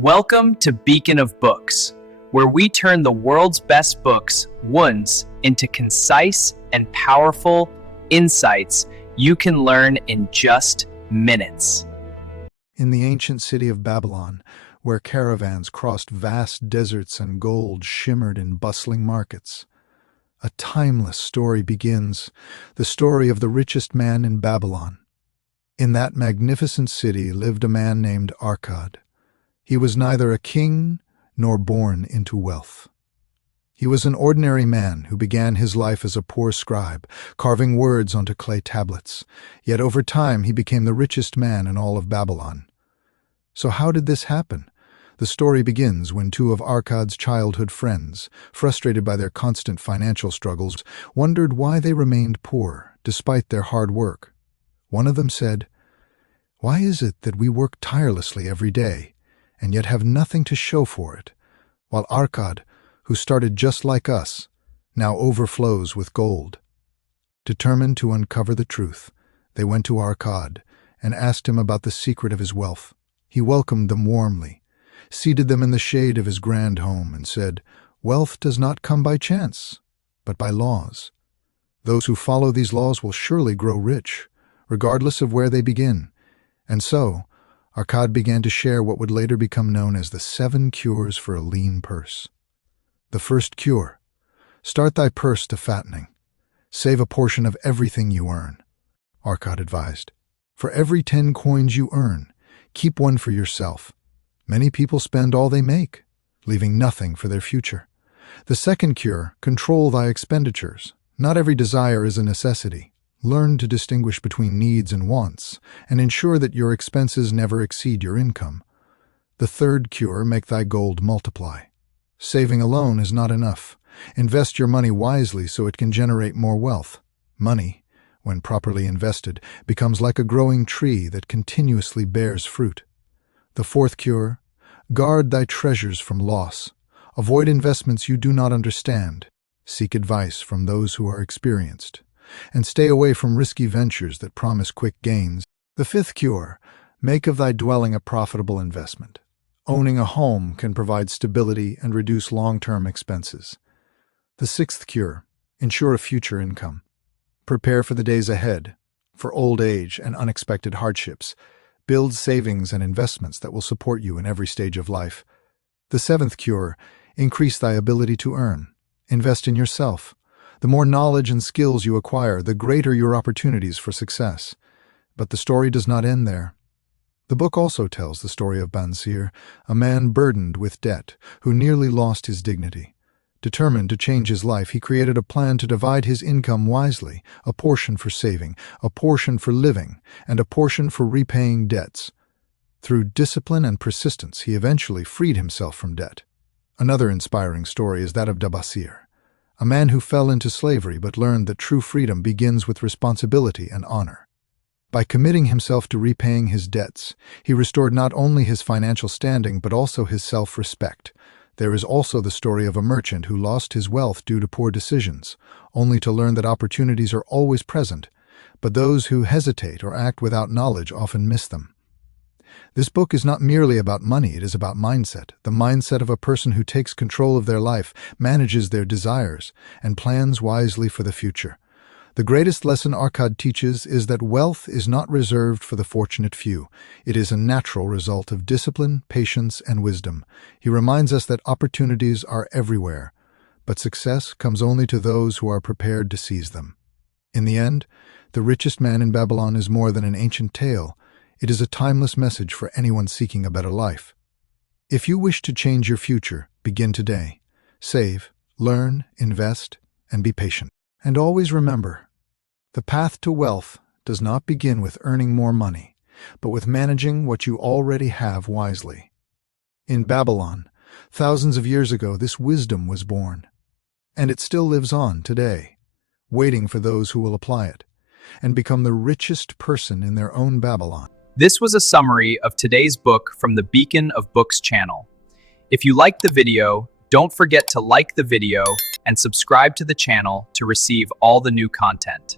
Welcome to Beacon of Books, where we turn the world's best books, once, into concise and powerful insights you can learn in just minutes. In the ancient city of Babylon, where caravans crossed vast deserts and gold shimmered in bustling markets, a timeless story begins, the story of the richest man in Babylon. In that magnificent city lived a man named Arcad. He was neither a king nor born into wealth. He was an ordinary man who began his life as a poor scribe, carving words onto clay tablets. Yet over time he became the richest man in all of Babylon. So how did this happen? The story begins when two of Arcad's childhood friends, frustrated by their constant financial struggles, wondered why they remained poor despite their hard work. One of them said, "Why is it that we work tirelessly every day and yet have nothing to show for it, while Arcad, who started just like us, now overflows with gold?" Determined to uncover the truth, they went to Arcad and asked him about the secret of his wealth. He welcomed them warmly, seated them in the shade of his grand home, and said, "Wealth does not come by chance, but by laws. Those who follow these laws will surely grow rich, regardless of where they begin." And so, Arcad began to share what would later become known as the 7 cures for a lean purse. The first cure: start thy purse to fattening. Save a portion of everything you earn, Arcad advised. For every 10 coins you earn, keep one for yourself. Many people spend all they make, leaving nothing for their future. The second cure: control thy expenditures. Not every desire is a necessity. Learn to distinguish between needs and wants, and ensure that your expenses never exceed your income. The third cure: make thy gold multiply. Saving alone is not enough. Invest your money wisely so it can generate more wealth. Money, when properly invested, becomes like a growing tree that continuously bears fruit. The fourth cure: guard thy treasures from loss. Avoid investments you do not understand. Seek advice from those who are experienced, and stay away from risky ventures that promise quick gains. The fifth cure: make of thy dwelling a profitable investment. Owning a home can provide stability and reduce long-term expenses. The sixth cure: ensure a future income. Prepare for the days ahead, for old age and unexpected hardships. Build savings and investments that will support you in every stage of life. The seventh cure: increase thy ability to earn. Invest in yourself. The more knowledge and skills you acquire, the greater your opportunities for success. But the story does not end there. The book also tells the story of Bansir, a man burdened with debt, who nearly lost his dignity. Determined to change his life, he created a plan to divide his income wisely, a portion for saving, a portion for living, and a portion for repaying debts. Through discipline and persistence, he eventually freed himself from debt. Another inspiring story is that of Dabasir, a man who fell into slavery but learned that true freedom begins with responsibility and honor. By committing himself to repaying his debts, he restored not only his financial standing but also his self-respect. There is also the story of a merchant who lost his wealth due to poor decisions, only to learn that opportunities are always present, but those who hesitate or act without knowledge often miss them. This book is not merely about money, it is about mindset, the mindset of a person who takes control of their life, manages their desires, and plans wisely for the future. The greatest lesson Arcad teaches is that wealth is not reserved for the fortunate few. It is a natural result of discipline, patience, and wisdom. He reminds us that opportunities are everywhere, but success comes only to those who are prepared to seize them. In the end, The Richest Man in Babylon is more than an ancient tale. It is a timeless message for anyone seeking a better life. If you wish to change your future, begin today. Save, learn, invest, and be patient. And always remember, the path to wealth does not begin with earning more money, but with managing what you already have wisely. In Babylon, thousands of years ago, this wisdom was born, and it still lives on today, waiting for those who will apply it and become the richest person in their own Babylon. This was a summary of today's book from the Beacon of Books channel. If you liked the video, don't forget to like the video and subscribe to the channel to receive all the new content.